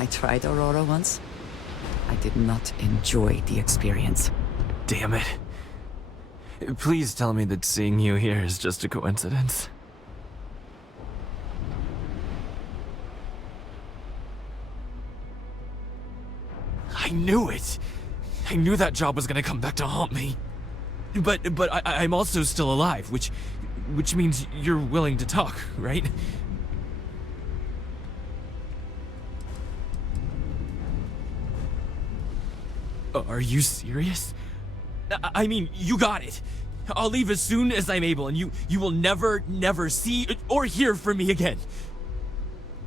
I tried Aurora once. I did not enjoy the experience. Damn it. Please tell me that seeing you here is just a coincidence. I knew it! I knew that job was gonna come back to haunt me. But I'm also still alive, which means you're willing to talk, right? Are you serious? I mean, you got it. I'll leave as soon as I'm able, and you will never see or hear from me again.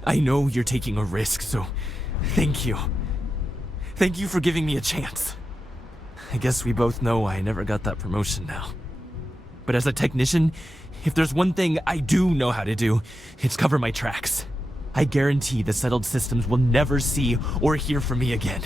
I know you're taking a risk, so thank you. Thank you for giving me a chance. I guess we both know I never got that promotion now. But as a technician, if there's one thing I do know how to do, it's cover my tracks. I guarantee the settled systems will never see or hear from me again.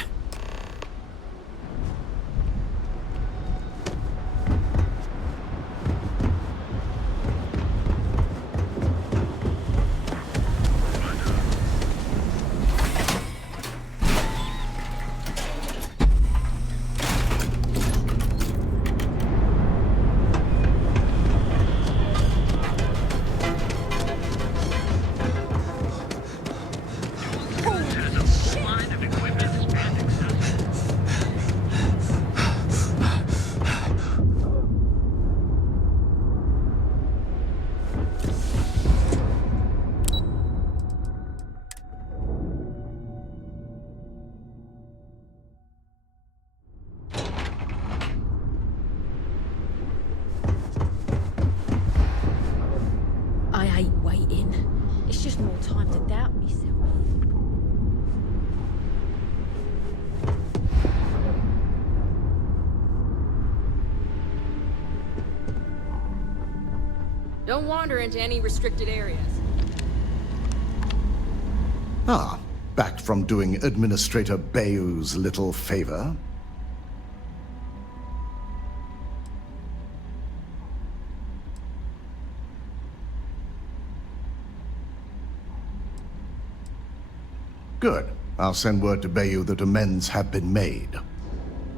I hate waiting. It's just more time to doubt myself. Don't wander into any restricted areas. Ah, back from doing Administrator Bayou's little favor. Good. I'll send word to Bayou that amends have been made.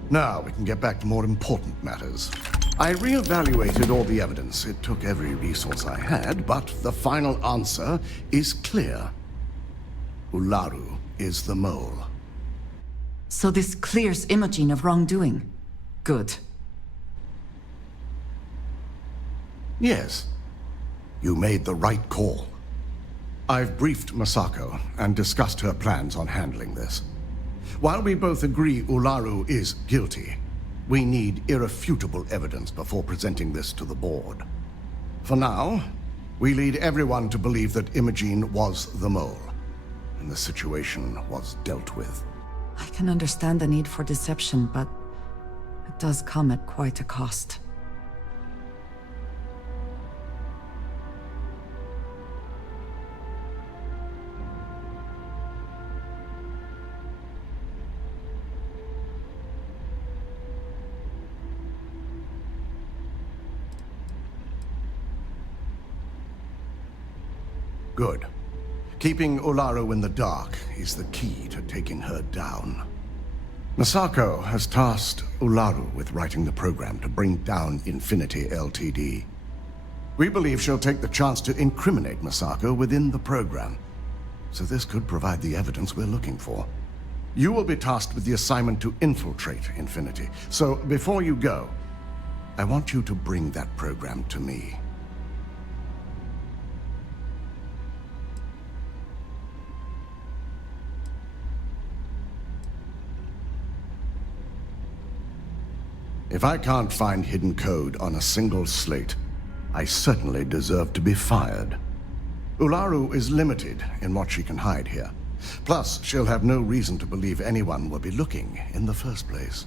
Now we can get back to more important matters. I reevaluated all the evidence. It took every resource I had, but the final answer is clear. Ularu is the mole. So this clears Imogen of wrongdoing. Good. Yes. You made the right call. I've briefed Masako and discussed her plans on handling this. While we both agree Ularu is guilty, we need irrefutable evidence before presenting this to the board. For now, we lead everyone to believe that Imogen was the mole, and the situation was dealt with. I can understand the need for deception, but it does come at quite a cost. Good. Keeping Ularu in the dark is the key to taking her down. Masako has tasked Ularu with writing the program to bring down Infinity Ltd. We believe she'll take the chance to incriminate Masako within the program, so this could provide the evidence we're looking for. You will be tasked with the assignment to infiltrate Infinity, so before you go, I want you to bring that program to me. If I can't find hidden code on a single slate, I certainly deserve to be fired. Ularu is limited in what she can hide here. Plus, she'll have no reason to believe anyone will be looking in the first place.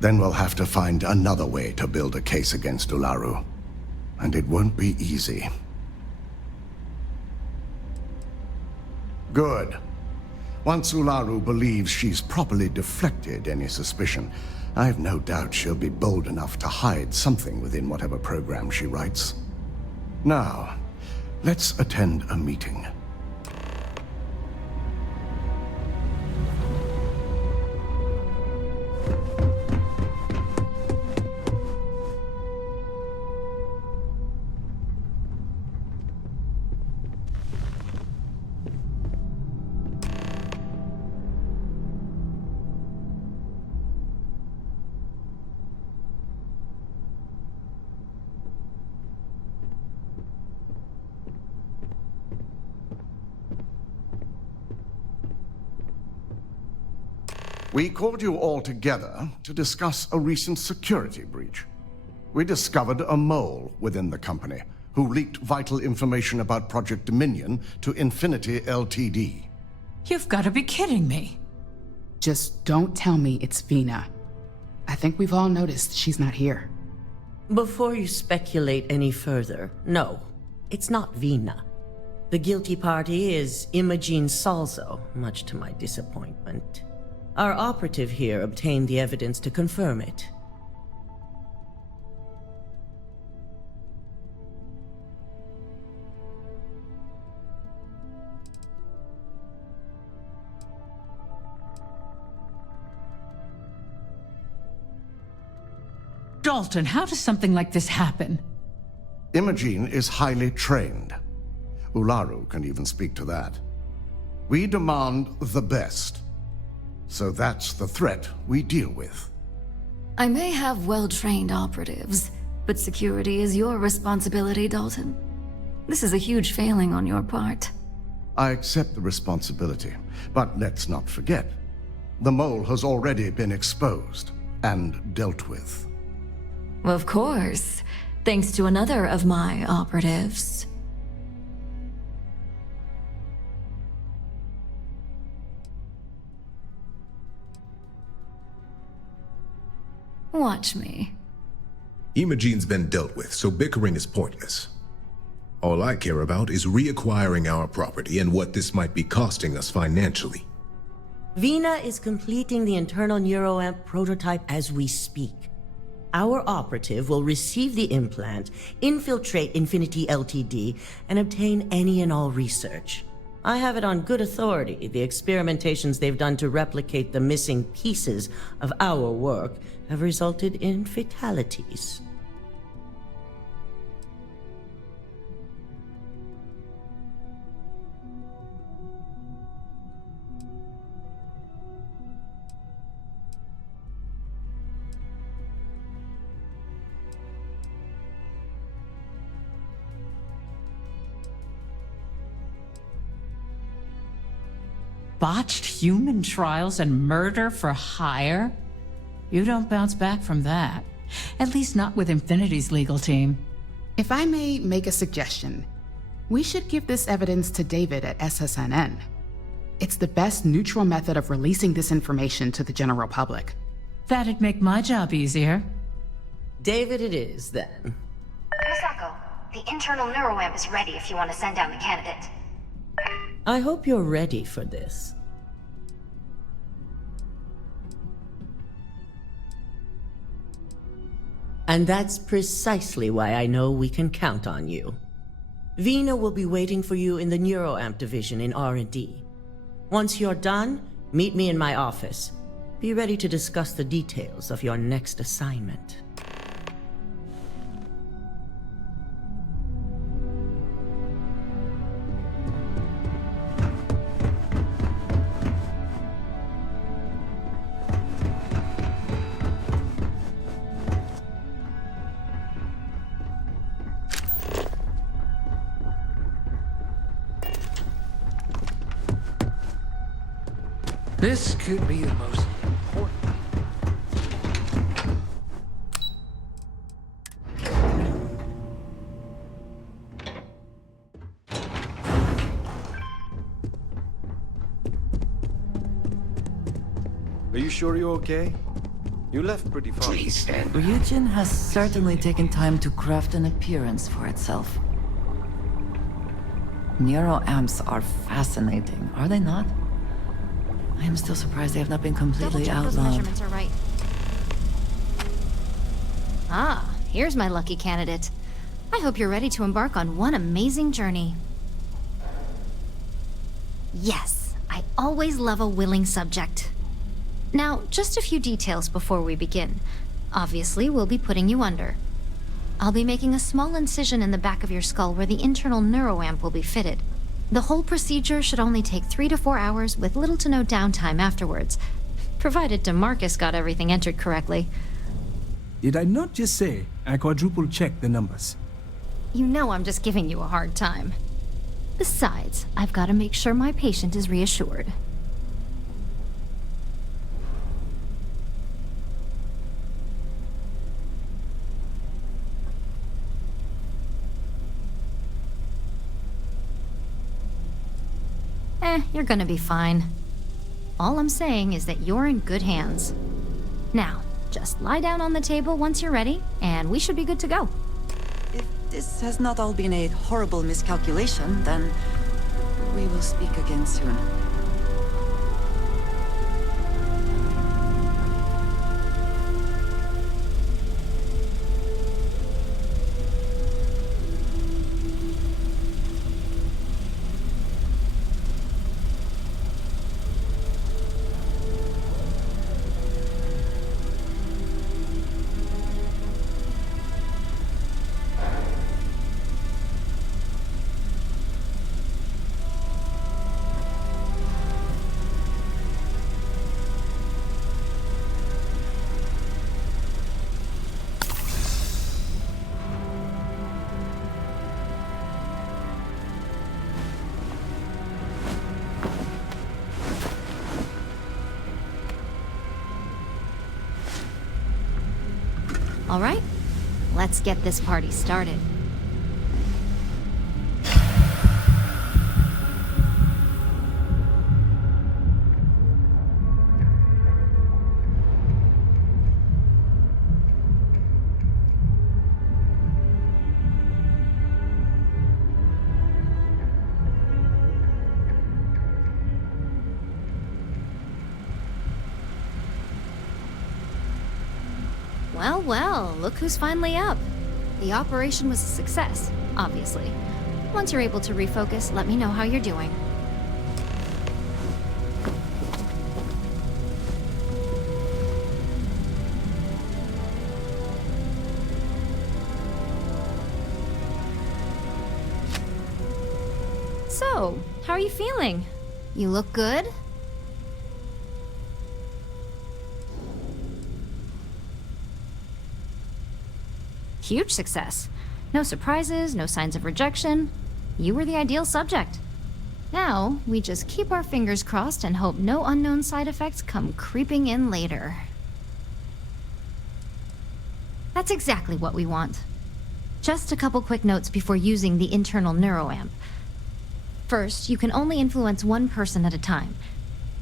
Then we'll have to find another way to build a case against Ularu. And it won't be easy. Good. Once Ularu believes she's properly deflected any suspicion, I've no doubt she'll be bold enough to hide something within whatever program she writes. Now, let's attend a meeting. We called you all together to discuss a recent security breach. We discovered a mole within the company who leaked vital information about Project Dominion to Infinity Ltd. You've got to be kidding me. Just don't tell me it's Vina. I think we've all noticed she's not here. Before you speculate any further, no, it's not Vina. The guilty party is Imogene Salzo, much to my disappointment. Our operative here obtained the evidence to confirm it. Dalton, how does something like this happen? Imogene is highly trained. Ularu can even speak to that. We demand the best. So that's the threat we deal with. I may have well-trained operatives, but security is your responsibility, Dalton. This is a huge failing on your part. I accept the responsibility, but let's not forget, the mole has already been exposed and dealt with. Of course, thanks to another of my operatives. Watch me. Imogene's been dealt with, so bickering is pointless. All I care about is reacquiring our property and what this might be costing us financially. Vina is completing the internal neuroamp prototype as we speak. Our operative will receive the implant, infiltrate Infinity Ltd, and obtain any and all research. I have it on good authority the experimentations they've done to replicate the missing pieces of our work have resulted in fatalities. Botched human trials and murder for hire? You don't bounce back from that. At least not with Infinity's legal team. If I may make a suggestion, we should give this evidence to David at SSNN. It's the best neutral method of releasing this information to the general public. That'd make my job easier. David it is, then. Misako, the internal neuroamp is ready if you want to send down the candidate. I hope you're ready for this. And that's precisely why I know we can count on you. Vina will be waiting for you in the neuroamp division in R&D. Once you're done, meet me in my office. Be ready to discuss the details of your next assignment. This could be the most important. Are you sure you're okay? You left pretty fast. Please stand. Ryujin has certainly taken time to craft an appearance for itself. Neuroamps are fascinating, are they not? I am still surprised they have not been completely Double-check those outlawed. measurements are right. Ah, here's my lucky candidate. I hope you're ready to embark on one amazing journey. Yes, I always love a willing subject. Now, just a few details before we begin. Obviously, we'll be putting you under. I'll be making a small incision in the back of your skull where the internal neuroamp will be fitted. The whole procedure should only take 3 to 4 hours with little to no downtime afterwards, provided DeMarcus got everything entered correctly. Did I not just say I quadruple-checked the numbers? You know I'm just giving you a hard time. Besides, I've got to make sure my patient is reassured. You're gonna be fine. All I'm saying is that you're in good hands. Now, just lie down on the table once you're ready, and we should be good to go. If this has not all been a horrible miscalculation, then we will speak again soon. All right, let's get this party started. Well, look who's finally up. The operation was a success, obviously. Once you're able to refocus, let me know how you're doing. So, how are you feeling? You look good? Huge success. No surprises, no signs of rejection. You were the ideal subject. Now, we just keep our fingers crossed and hope no unknown side effects come creeping in later. That's exactly what we want. Just a couple quick notes before using the internal neuroamp. First, you can only influence one person at a time.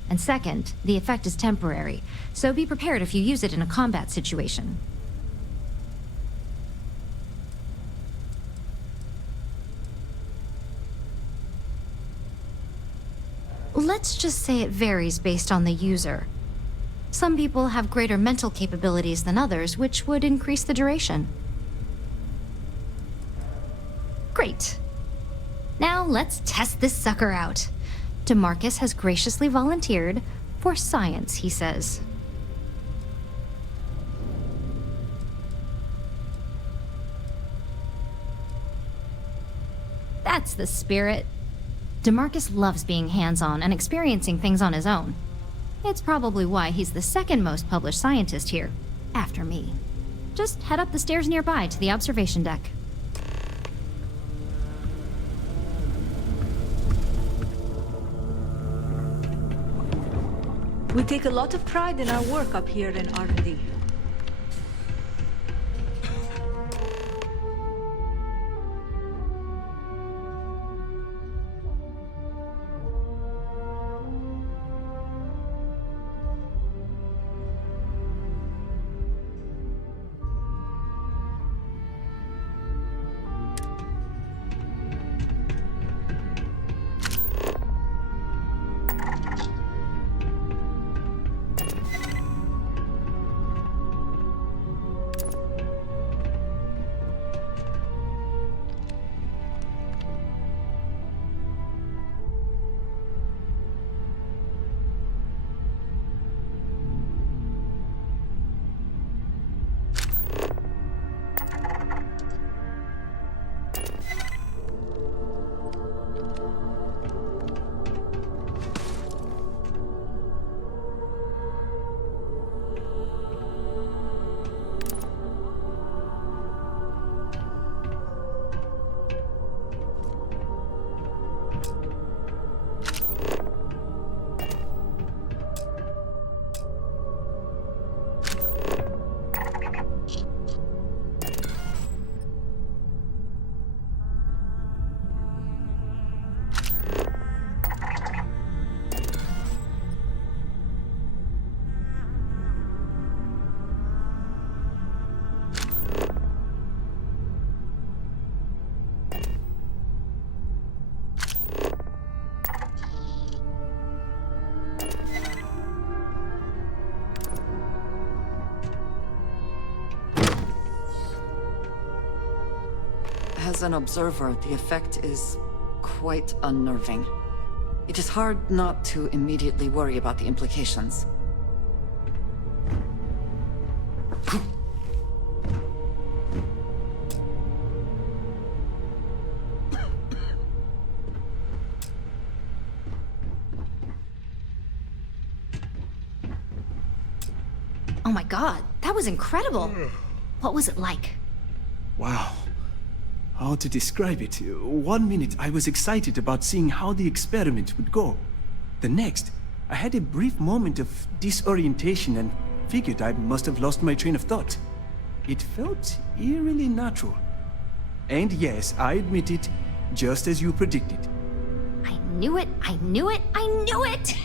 And second, the effect is temporary, so be prepared if you use it in a combat situation. Let's just say it varies based on the user. Some people have greater mental capabilities than others, which would increase the duration. Great. Now let's test this sucker out. DeMarcus has graciously volunteered for science, he says. That's the spirit. DeMarcus loves being hands-on and experiencing things on his own. It's probably why he's the second most published scientist here, after me. Just head up the stairs nearby to the observation deck. We take a lot of pride in our work up here in R&D. As an observer, the effect is quite unnerving. It is hard not to immediately worry about the implications. Oh my god, that was incredible. What was it like? Wow. How to describe it? 1 minute I was excited about seeing how the experiment would go. The next, I had a brief moment of disorientation and figured I must have lost my train of thought. It felt eerily natural. And yes, I admit it, just as you predicted. I knew it, I knew it, I knew it!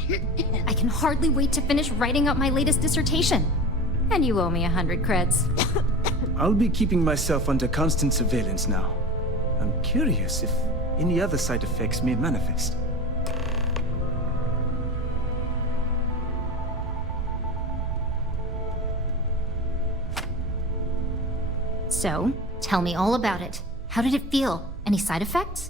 I can hardly wait to finish writing up my latest dissertation. And you owe me 100 creds. I'll be keeping myself under constant surveillance now. I'm curious if any other side effects may manifest. So, tell me all about it. How did it feel? Any side effects?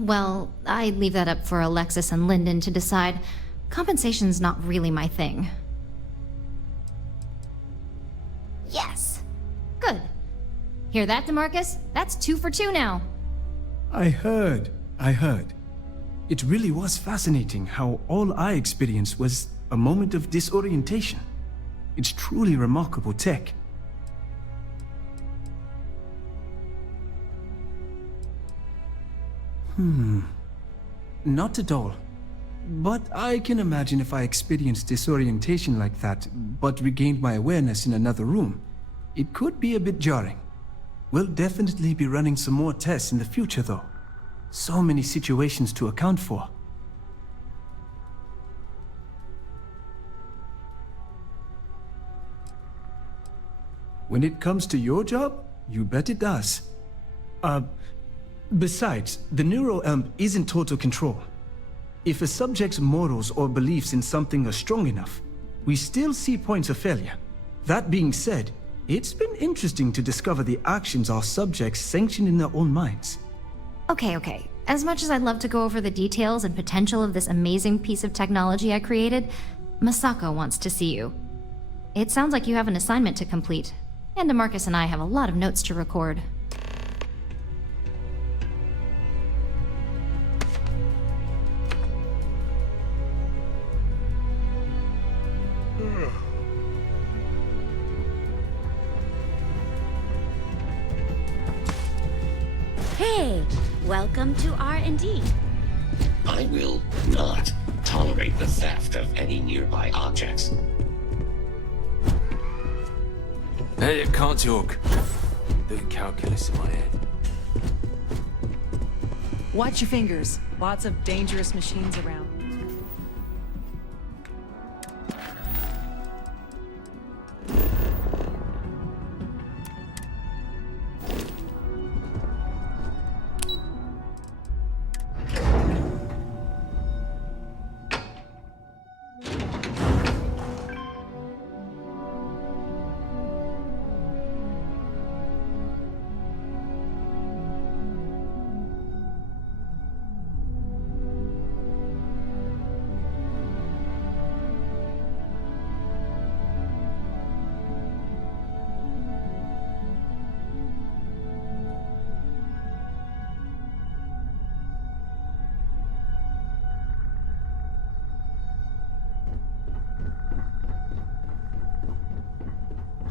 Well, I'd leave that up for Alexis and Lyndon to decide. Compensation's not really my thing. Yes! Good. Hear that, DeMarcus? That's 2 for 2 now. I heard. It really was fascinating how all I experienced was a moment of disorientation. It's truly remarkable tech. Not at all. But I can imagine if I experienced disorientation like that, but regained my awareness in another room, it could be a bit jarring. We'll definitely be running some more tests in the future, though. So many situations to account for. When it comes to your job, you bet it does. Besides, the neuroamp isn't total control. If a subject's morals or beliefs in something are strong enough, we still see points of failure. That being said, it's been interesting to discover the actions our subjects sanction in their own minds. Okay. As much as I'd love to go over the details and potential of this amazing piece of technology I created, Masako wants to see you. It sounds like you have an assignment to complete, and DeMarcus and I have a lot of notes to record. Hey, welcome to R&D. I will not tolerate the theft of any nearby objects. Hey, I can't talk. Doing calculus in my head. Watch your fingers. Lots of dangerous machines around.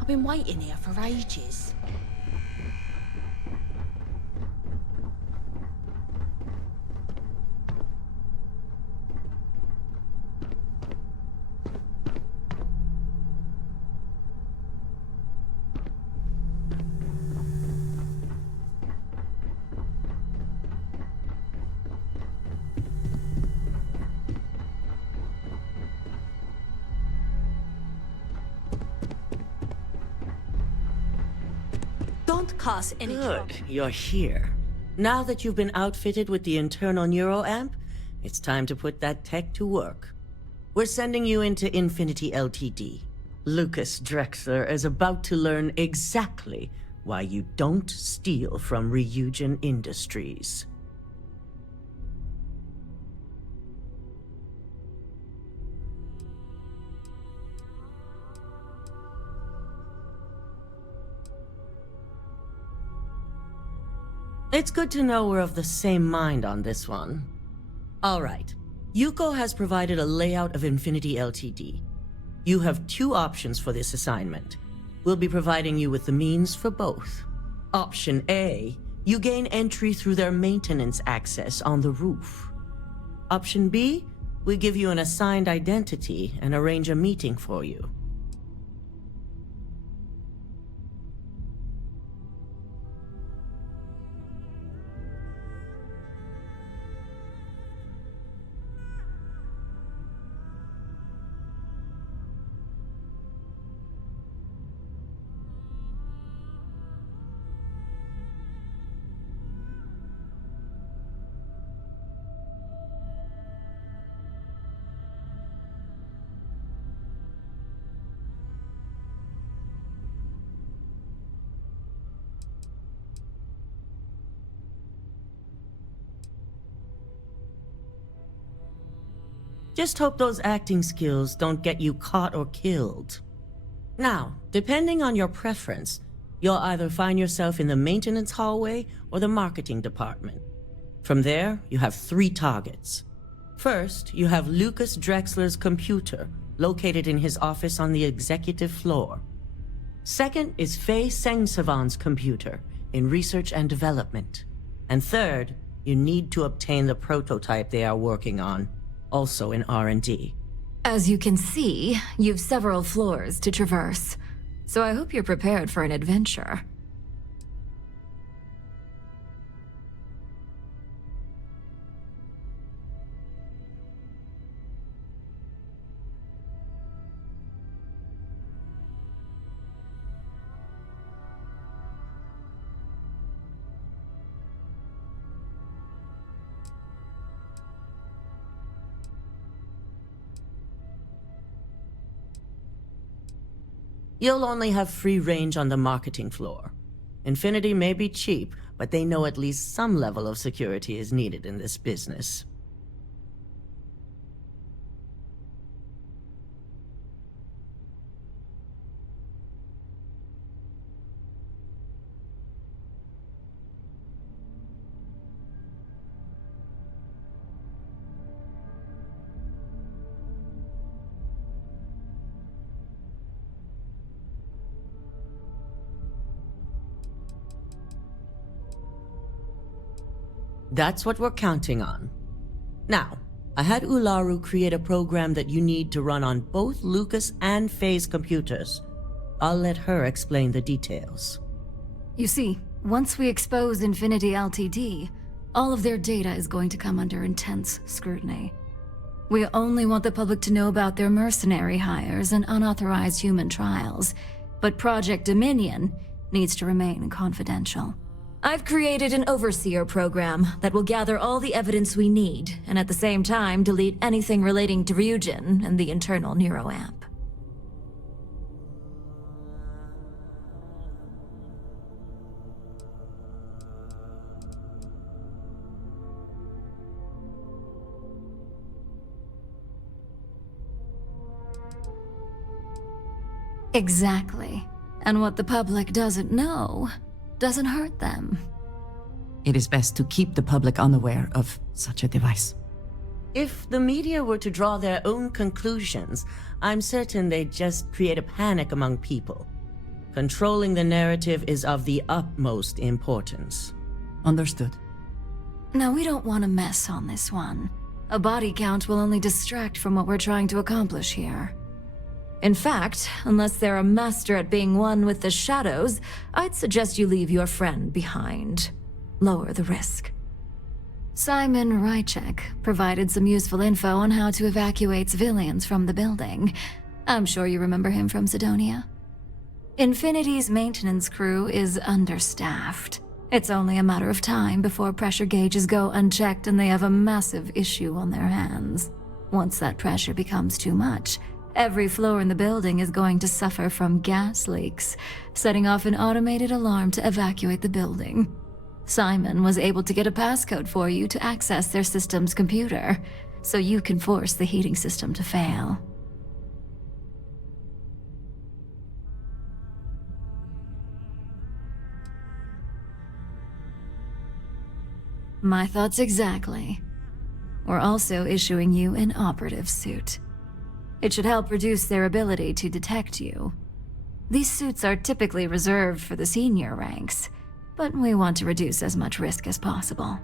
I've been waiting here for ages. Don't cause any trouble. Good, you're here. Now that you've been outfitted with the internal neuroamp, it's time to put that tech to work. we're sending you into Infinity Ltd. Lucas Drexler is about to learn exactly why you don't steal from Ryujin Industries. It's good to know we're of the same mind on this one. All right. Yuko has provided a layout of Infinity Ltd. You have two options for this assignment. We'll be providing you with the means for both. Option A, you gain entry through their maintenance access on the roof. Option B, we give you an assigned identity and arrange a meeting for you. Just hope those acting skills don't get you caught or killed. Now, depending on your preference, you'll either find yourself in the maintenance hallway or the marketing department. From there, you have 3 targets. First, you have Lucas Drexler's computer, located in his office on the executive floor. Second is Faye Sengsavan's computer, in research and development. And third, you need to obtain the prototype they are working on, also in R&D. As you can see, you've several floors to traverse, so I hope you're prepared for an adventure. You'll only have free range on the marketing floor. Infinity may be cheap, but they know at least some level of security is needed in this business. That's what we're counting on. Now, I had Ularu create a program that you need to run on both Lucas and Faye's computers. I'll let her explain the details. You see, once we expose Infinity Ltd., all of their data is going to come under intense scrutiny. We only want the public to know about their mercenary hires and unauthorized human trials, but Project Dominion needs to remain confidential. I've created an overseer program that will gather all the evidence we need, and at the same time delete anything relating to Ryujin and the internal neuroamp. Exactly. And what the public doesn't know doesn't hurt them. It is best to keep the public unaware of such a device. If the media were to draw their own conclusions, I'm certain they'd just create a panic among people. Controlling the narrative is of the utmost importance. Understood. Now, we don't want to mess on this one. A body count will only distract from what we're trying to accomplish here. In fact, unless they're a master at being one with the shadows, I'd suggest you leave your friend behind. Lower the risk. Simon Ryujin provided some useful info on how to evacuate civilians from the building. I'm sure you remember him from Sidonia. Infinity's maintenance crew is understaffed. It's only a matter of time before pressure gauges go unchecked and they have a massive issue on their hands. Once that pressure becomes too much, every floor in the building is going to suffer from gas leaks, setting off an automated alarm to evacuate the building. Simon was able to get a passcode for you to access their system's computer, so you can force the heating system to fail. My thoughts exactly. We're also issuing you an operative suit. It should help reduce their ability to detect you. These suits are typically reserved for the senior ranks, but we want to reduce as much risk as possible.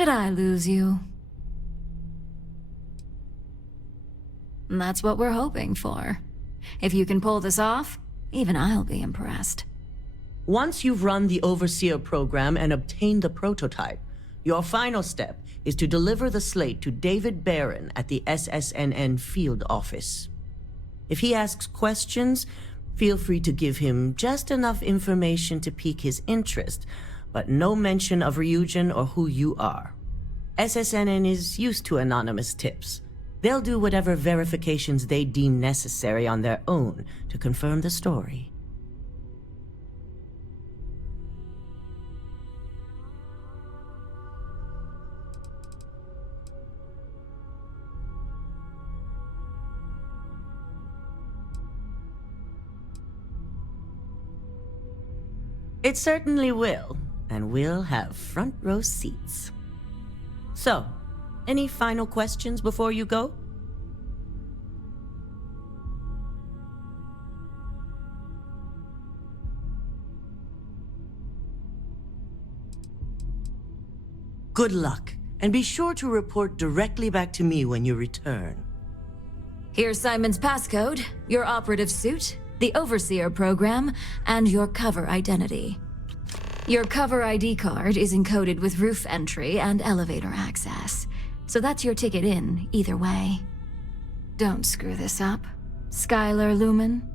Did I lose you? That's what we're hoping for. If you can pull this off, even I'll be impressed. Once you've run the Overseer program and obtained the prototype, your final step is to deliver the slate to David Barron at the SSNN field office. If he asks questions, feel free to give him just enough information to pique his interest, but no mention of Ryujin or who you are. SSNN is used to anonymous tips. They'll do whatever verifications they deem necessary on their own to confirm the story. It certainly will, and we'll have front row seats. So, any final questions before you go? Good luck, and be sure to report directly back to me when you return. Here's Simon's passcode, your operative suit, the Overseer program, and your cover identity. Your cover ID card is encoded with roof entry and elevator access, so that's your ticket in, either way. Don't screw this up, Skylar Lumen.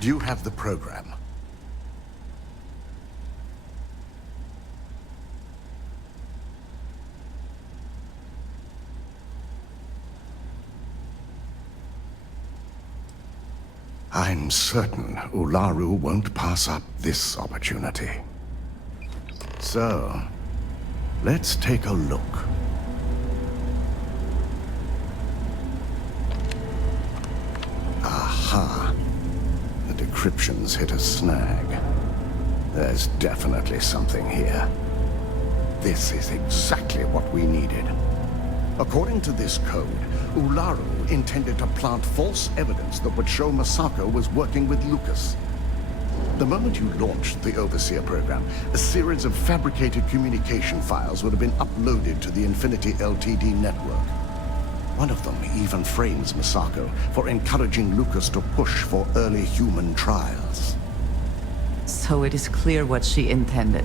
Do you have the program? I'm certain Ularu won't pass up this opportunity. So, let's take a look. encryption's hit a snag. There's definitely something here. This is exactly what we needed. According to this code, Ularu intended to plant false evidence that would show Masako was working with Lucas. The moment you launched the Overseer program, a series of fabricated communication files would have been uploaded to the Infinity Ltd network. One of them even frames Masako for encouraging Lucas to push for early human trials. So it is clear what she intended.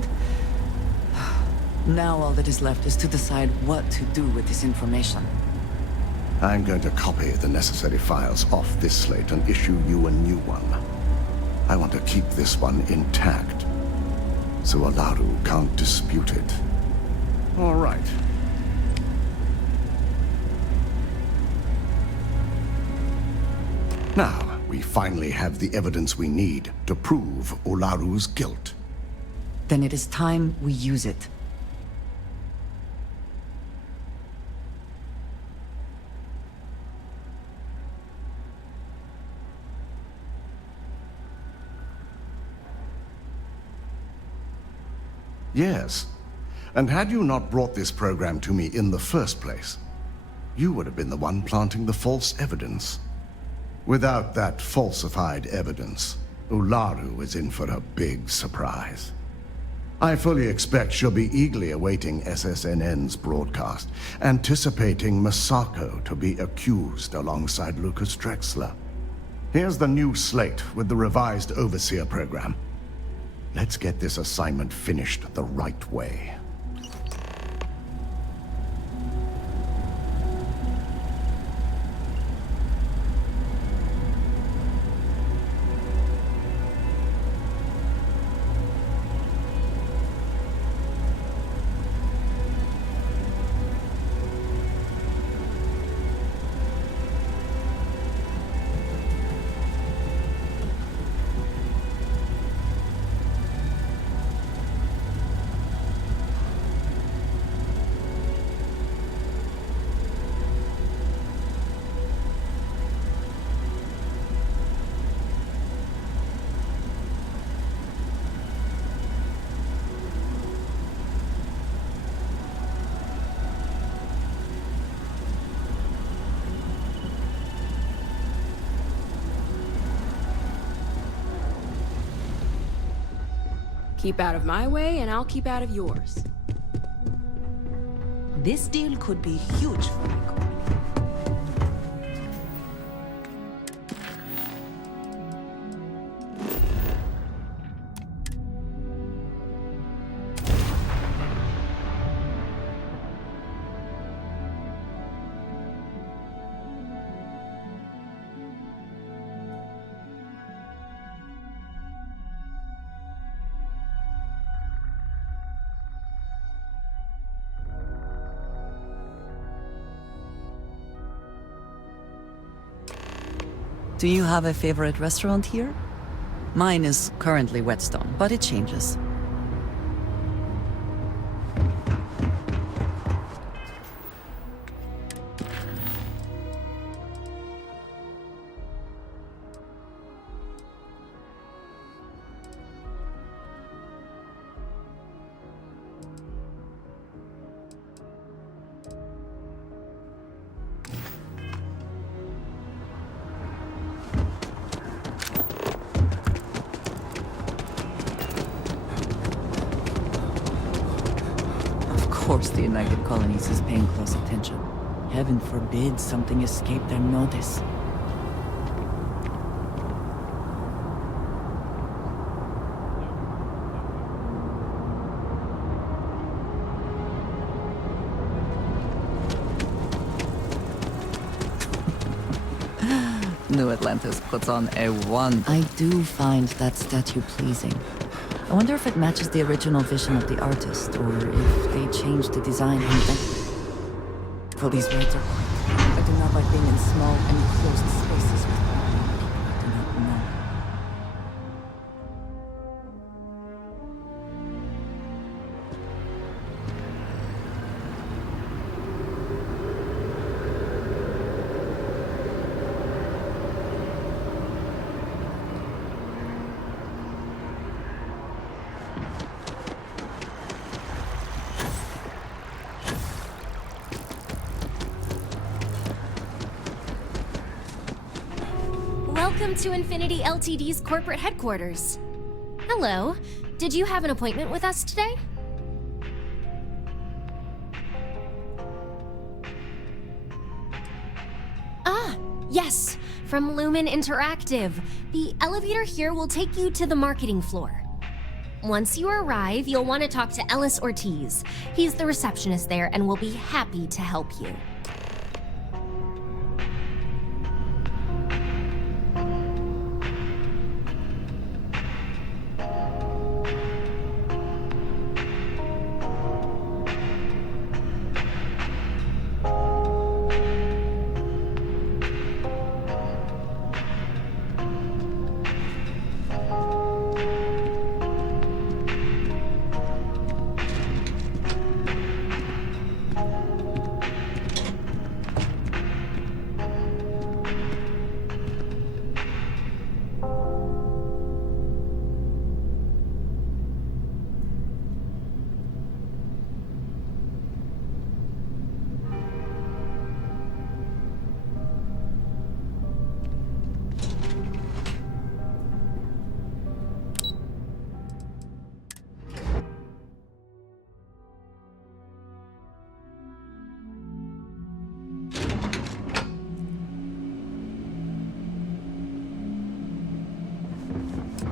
Now all that is left is to decide what to do with this information. I'm going to copy the necessary files off this slate and issue you a new one. I want to keep this one intact, so Ularu can't dispute it. All right. Now, we finally have the evidence we need to prove Ularu's guilt. Then it is time we use it. Yes. And had you not brought this program to me in the first place, you would have been the one planting the false evidence. Without that falsified evidence, Ularu is in for a big surprise. I fully expect she'll be eagerly awaiting SSNN's broadcast, anticipating Masako to be accused alongside Lucas Drexler. Here's the new slate with the revised Overseer program. Let's get this assignment finished the right way. Keep out of my way, and I'll keep out of yours. This deal could be huge for me. Do you have a favorite restaurant here? Mine is currently Whetstone, but it changes. Of course the United Colonies is paying close attention. Heaven forbid something escaped their notice. New Atlantis puts on a one. I do find that statue pleasing. I wonder if it matches the original vision of the artist, or if they changed the design. Well, these words are quiet. I do not like being in small, enclosed spaces with people I do not know. Welcome to Infinity Ltd's corporate headquarters. Hello. Did you have an appointment with us today? Ah, yes. From Lumen Interactive. The elevator here will take you to the marketing floor. Once you arrive, you'll want to talk to Ellis Ortiz. He's the receptionist there and will be happy to help you.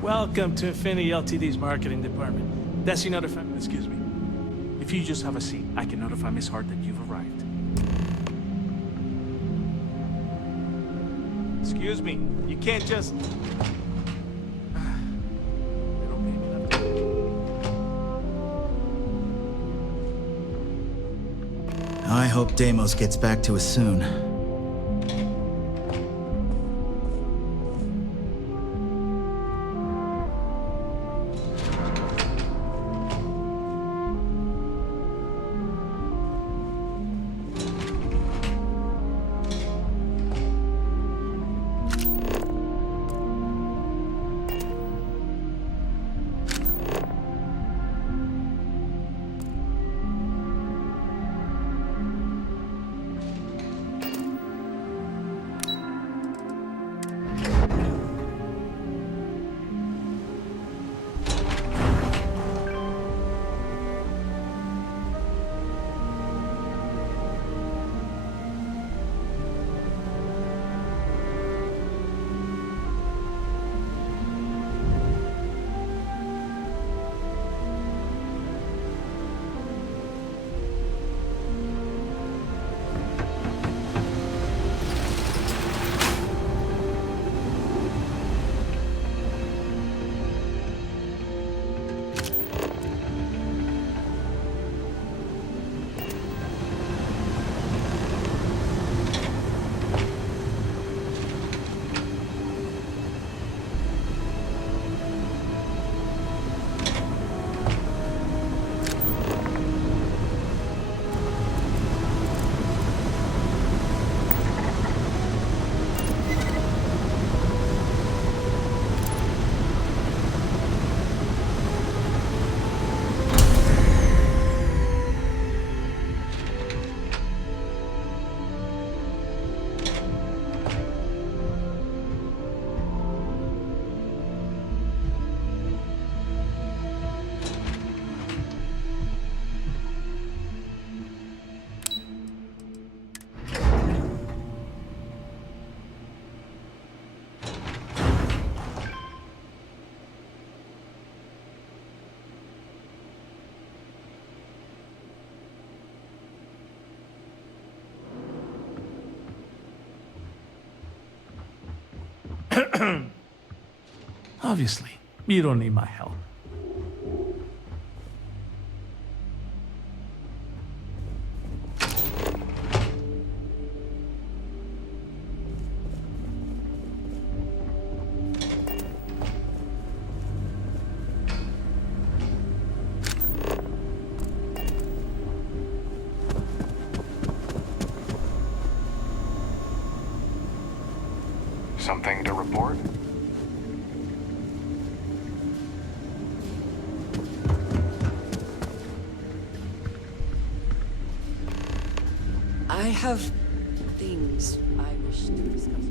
Welcome to Infinity Ltd's marketing department. That's your notify- excuse me. If you just have a seat, I can notify Miss Hart that you've arrived. Excuse me, you can't just... I hope Deimos gets back to us soon. Obviously, you don't need my help. Something to report? I have things I wish to discuss.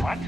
What?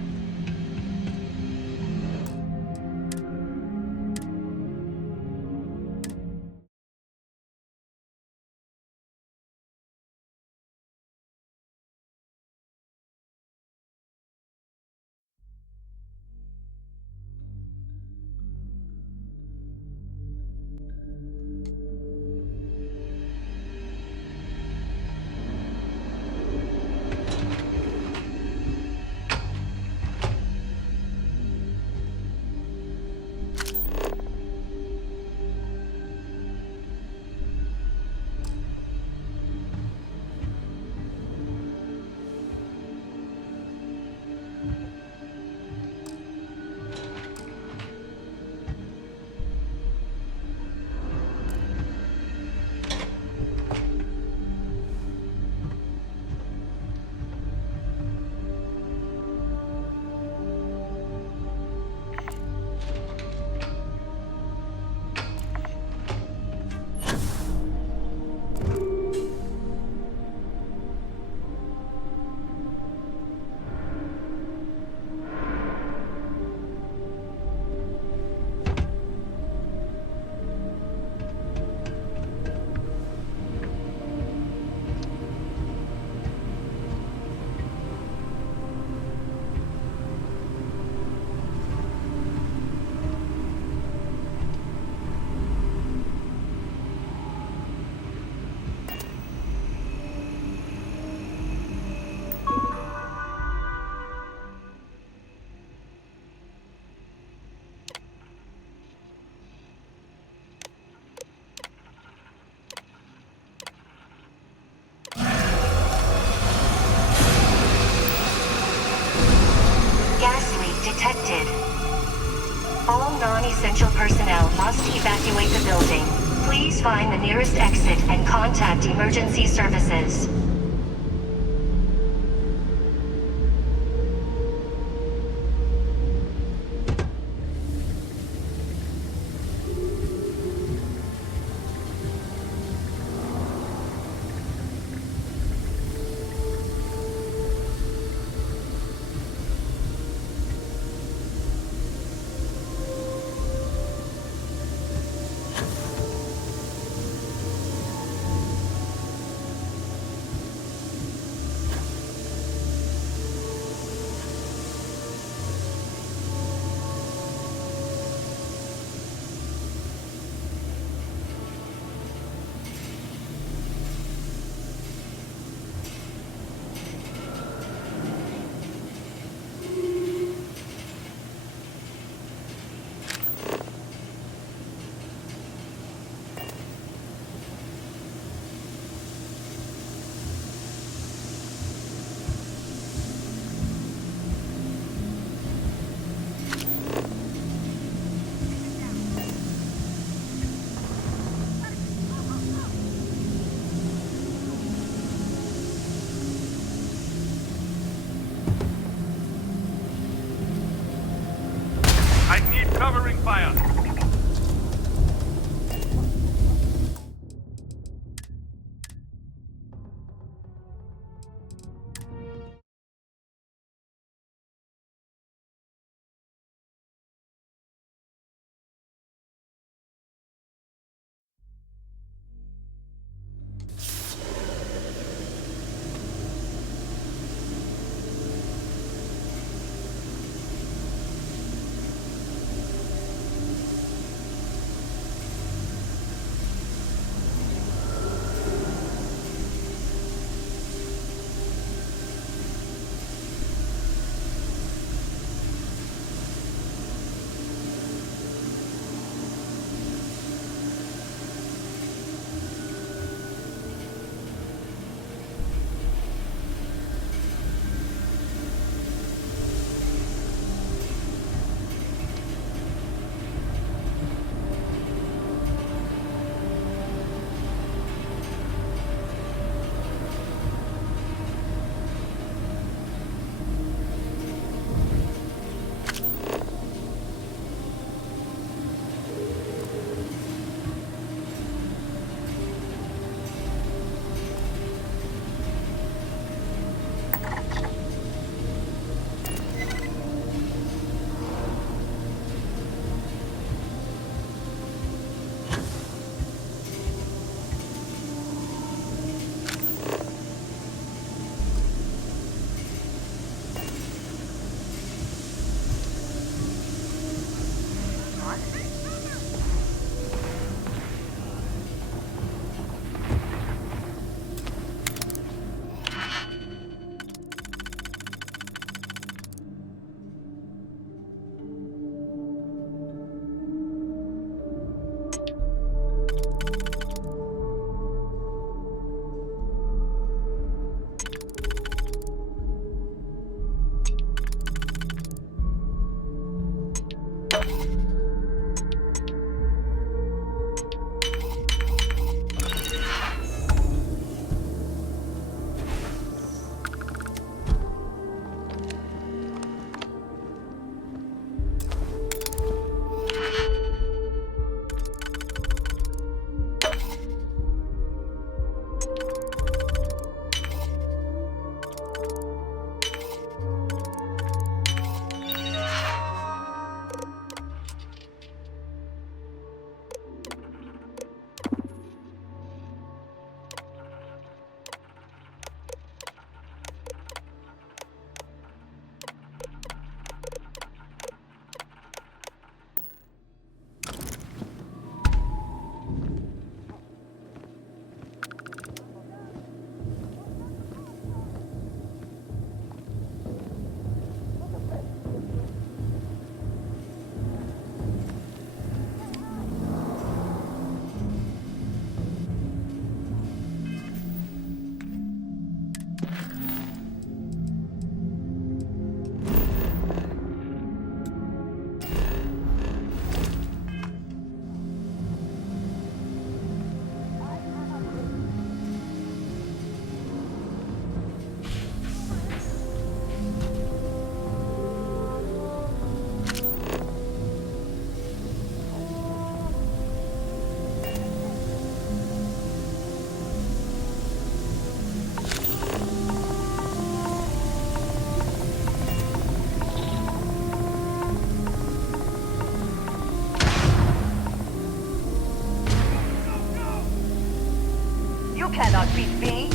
Gas leak detected. All non-essential personnel must evacuate the building. Please find the nearest exit and contact emergency services. I need covering fire. You cannot beat me.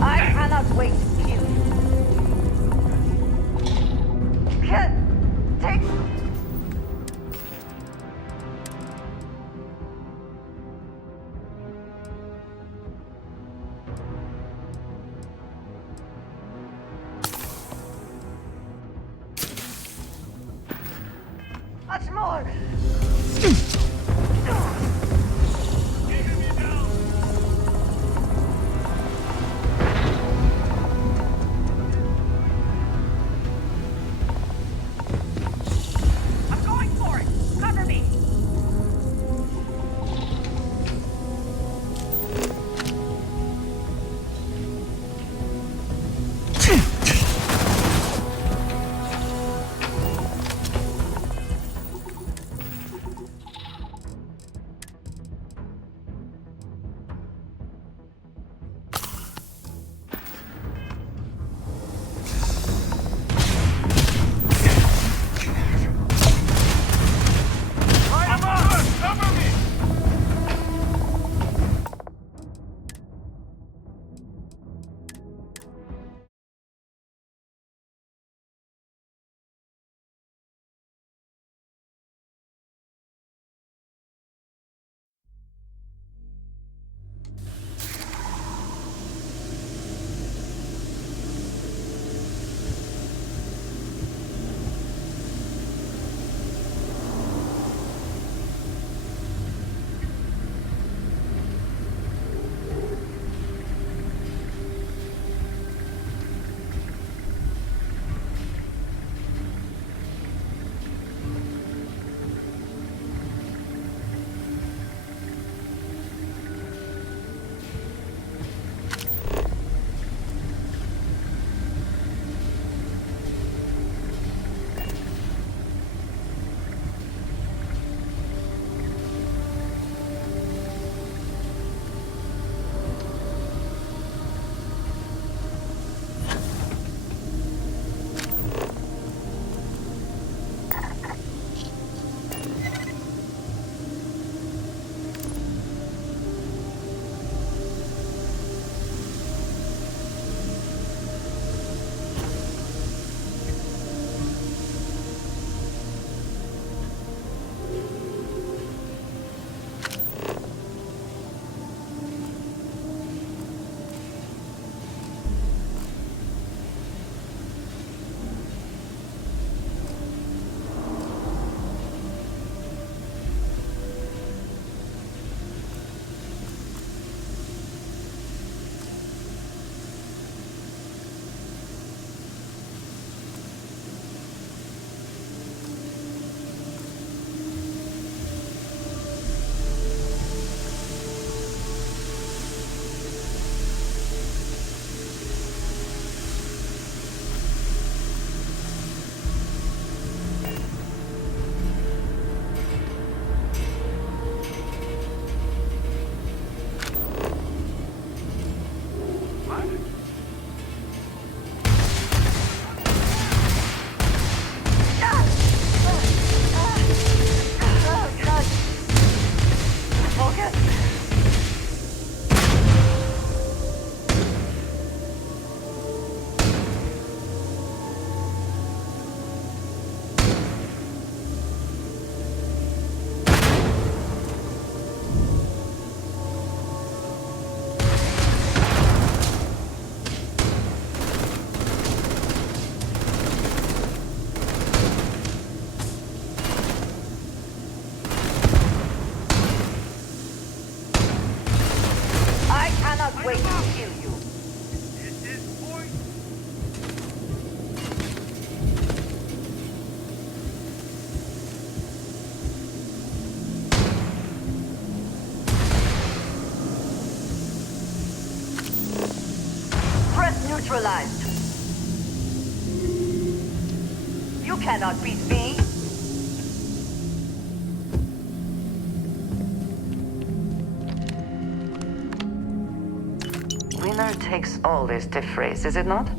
I cannot wait to kill you. Take. Much more. I'm going for it. Cover me. Threat neutralized. You cannot beat me. Winner takes all is the phrase, is it not?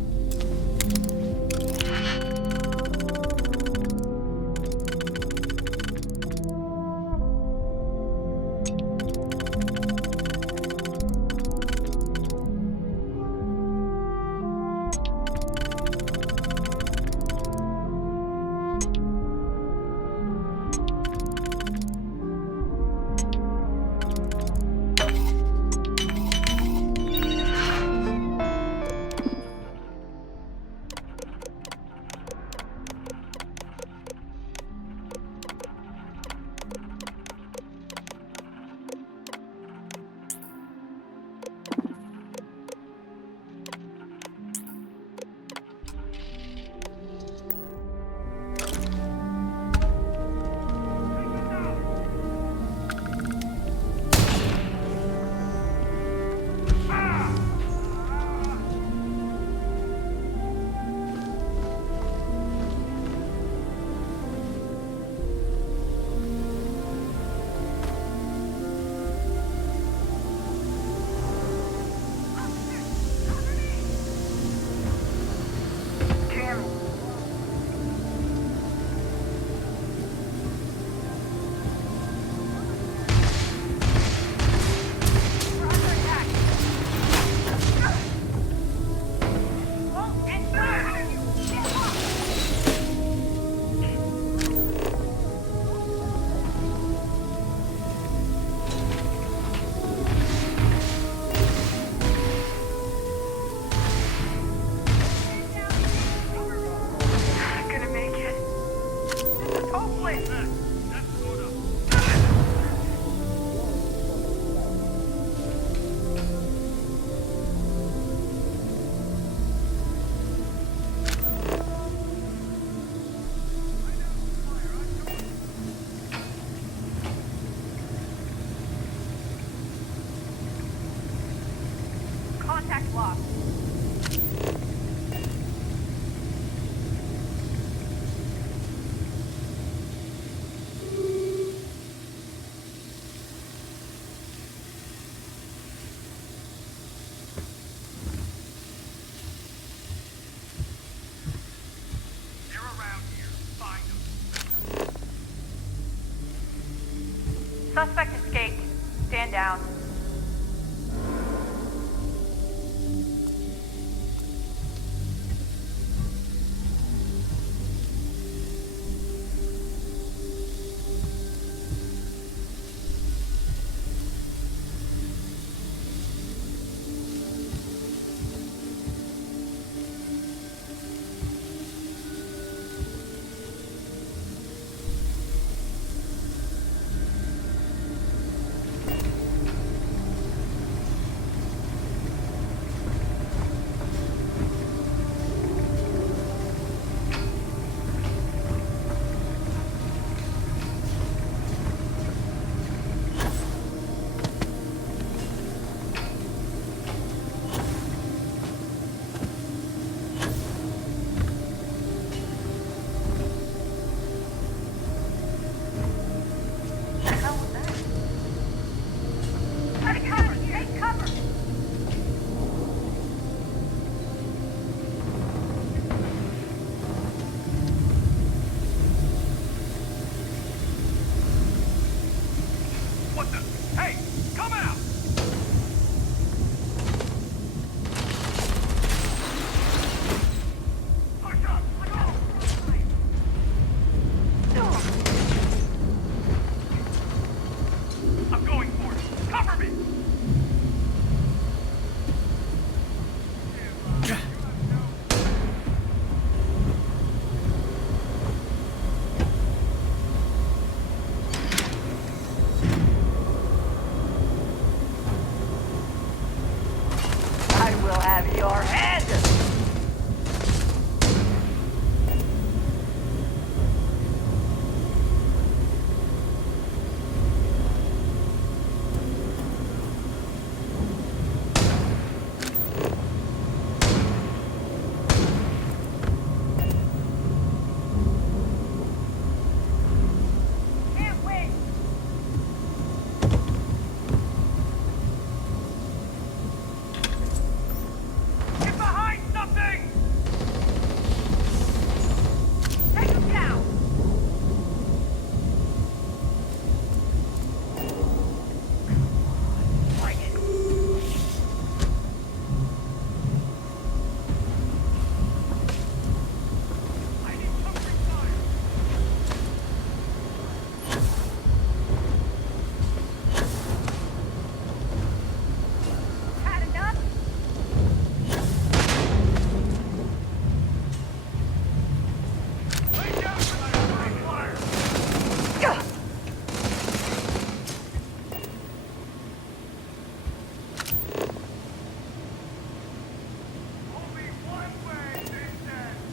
Contact lost. They're around here. Find them. Suspect escaped. Stand down.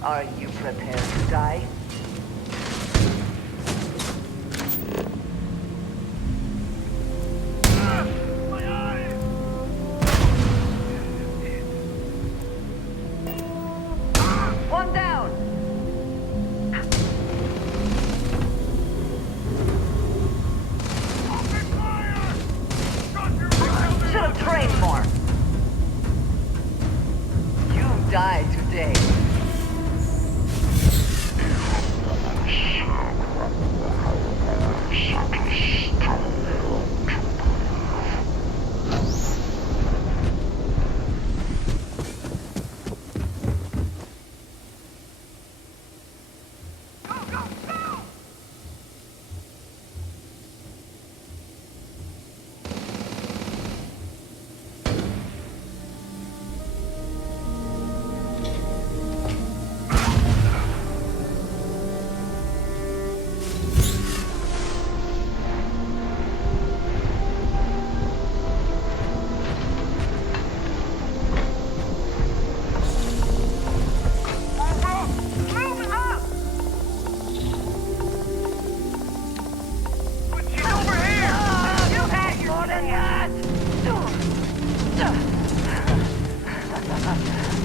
Are you prepared to die? One down! Should have trained more. You died today.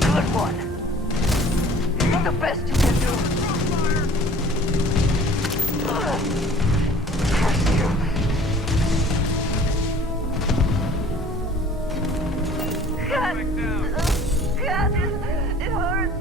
Good one. It's the best you can do. Curse you. God, God, it hurts.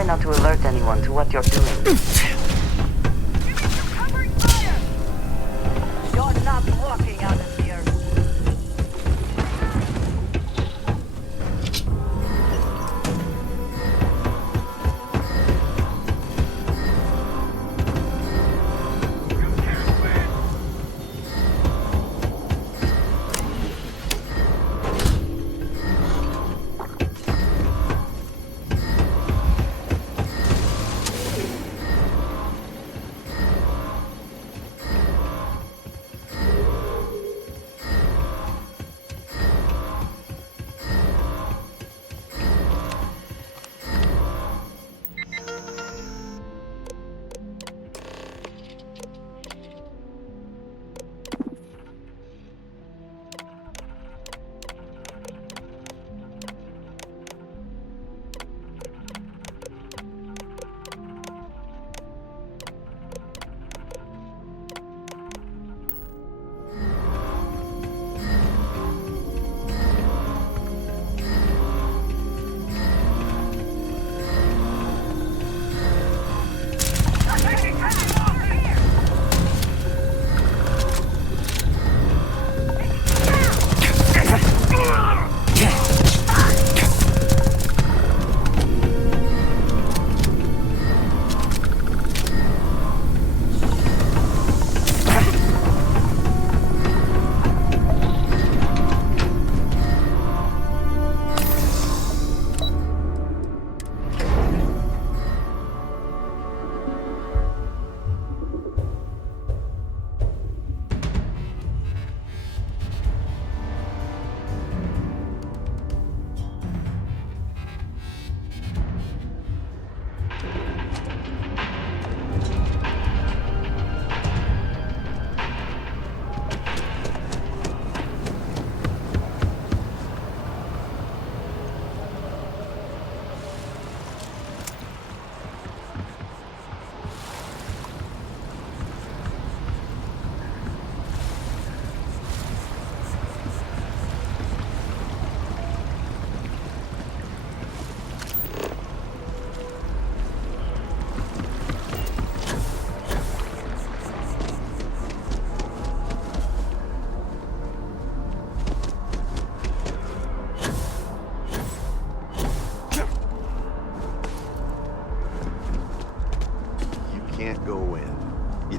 try not to alert anyone to what you're doing. You're not walking out of here.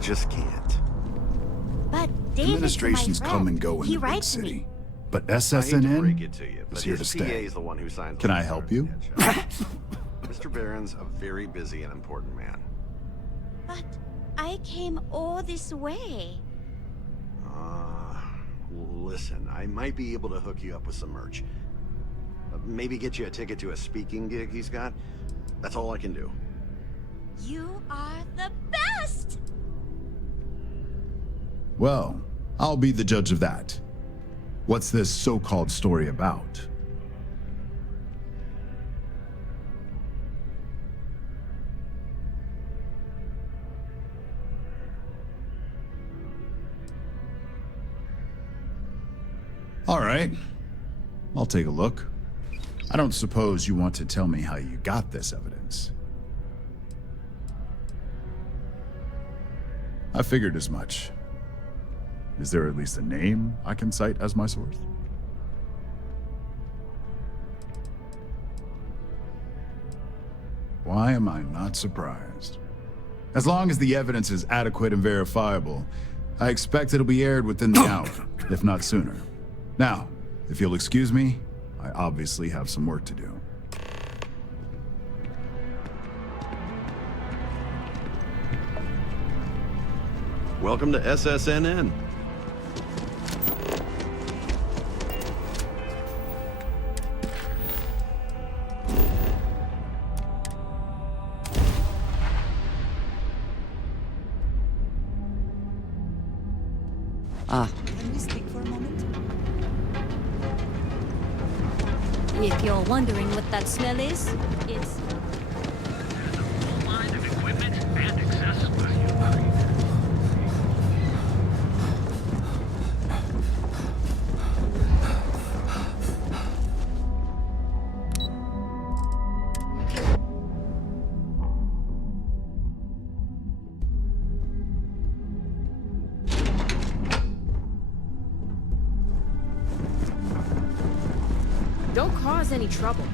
Just can't. But David's Administrations my come friend. and go in He the big writes city. me. But I hate to SSNN break it to you, but is here to his PA stay. is the one who signs Can the I help you? Mr. Barron's a very busy and important man. But I came all this way. Listen, I might be able to hook you up with some merch. Maybe get you a ticket to a speaking gig he's got. That's all I can do. You are the best! Well, I'll be the judge of that. What's this so-called story about? All right, I'll take a look. I don't suppose you want to tell me how you got this evidence. I figured as much. Is there at least a name I can cite as my source? Why am I not surprised? As long as the evidence is adequate and verifiable, I expect it'll be aired within the hour, if not sooner. Now, if you'll excuse me, I obviously have some work to do. Welcome to SSNN. Can we speak for a moment? If you're wondering what that smell is, it's... line of equipment and accessible. cause any trouble.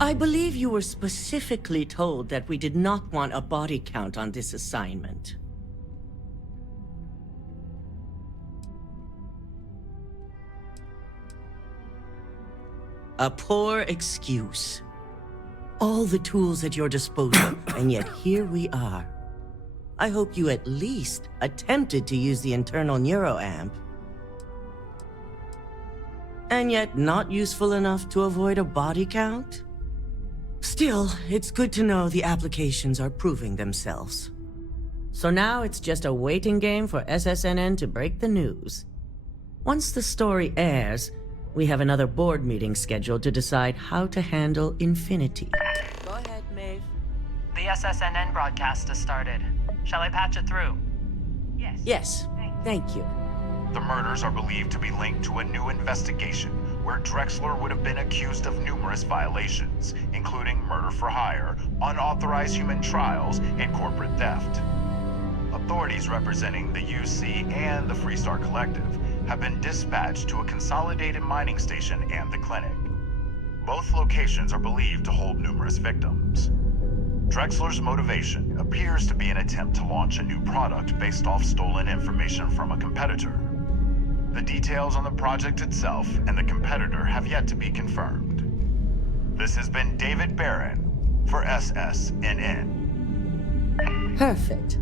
I believe you were specifically told that we did not want a body count on this assignment. A poor excuse. All the tools at your disposal, and yet here we are. I hope you at least attempted to use the internal neuroamp. And yet not useful enough to avoid a body count? Still, it's good to know the applications are proving themselves. So now it's just a waiting game for SSNN to break the news. Once the story airs, we have another board meeting scheduled to decide how to handle Infinity. Go ahead, Maeve. The SSNN broadcast has started. Shall I patch it through? Yes, thank you. The murders are believed to be linked to a new investigation where Drexler would have been accused of numerous violations, including murder for hire, unauthorized human trials, and corporate theft. Authorities representing the UC and the Freestar Collective have been dispatched to a consolidated mining station and the clinic. Both locations are believed to hold numerous victims. Drexler's motivation appears to be an attempt to launch a new product based off stolen information from a competitor. The details on the project itself and the competitor have yet to be confirmed. This has been David Barron for SSNN. Perfect.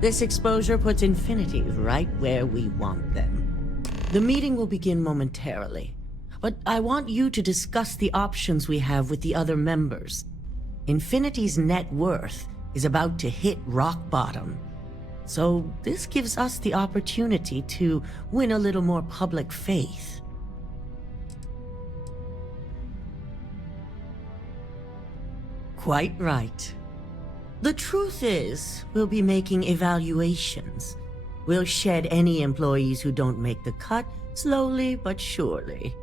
This exposure puts Infinity right where we want them. The meeting will begin momentarily, but I want you to discuss the options we have with the other members. Infinity's net worth is about to hit rock bottom. So this gives us the opportunity to win a little more public faith. Quite right. The truth is, we'll be making evaluations. We'll shed any employees who don't make the cut, slowly but surely.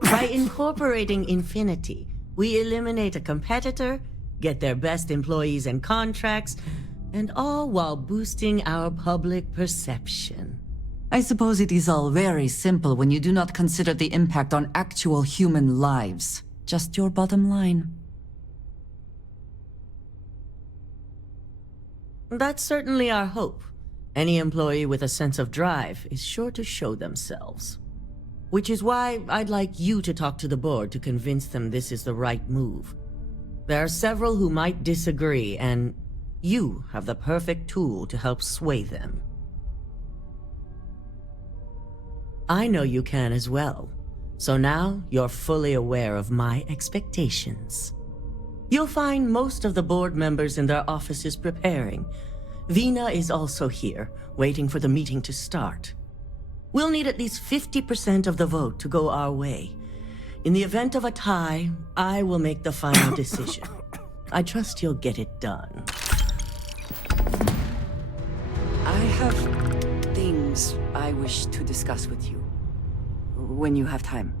By incorporating Infinity, we eliminate a competitor, get their best employees and contracts, and all while boosting our public perception. I suppose it is all very simple when you do not consider the impact on actual human lives. Just your bottom line. That's certainly our hope. Any employee with a sense of drive is sure to show themselves. Which is why I'd like you to talk to the board to convince them this is the right move. There are several who might disagree, and you have the perfect tool to help sway them. I know you can as well, so now you're fully aware of my expectations. You'll find most of the board members in their offices preparing. Vina is also here, waiting for the meeting to start. We'll need at least 50% of the vote to go our way. In the event of a tie, I will make the final decision. I trust you'll get it done. I have things I wish to discuss with you. When you have time.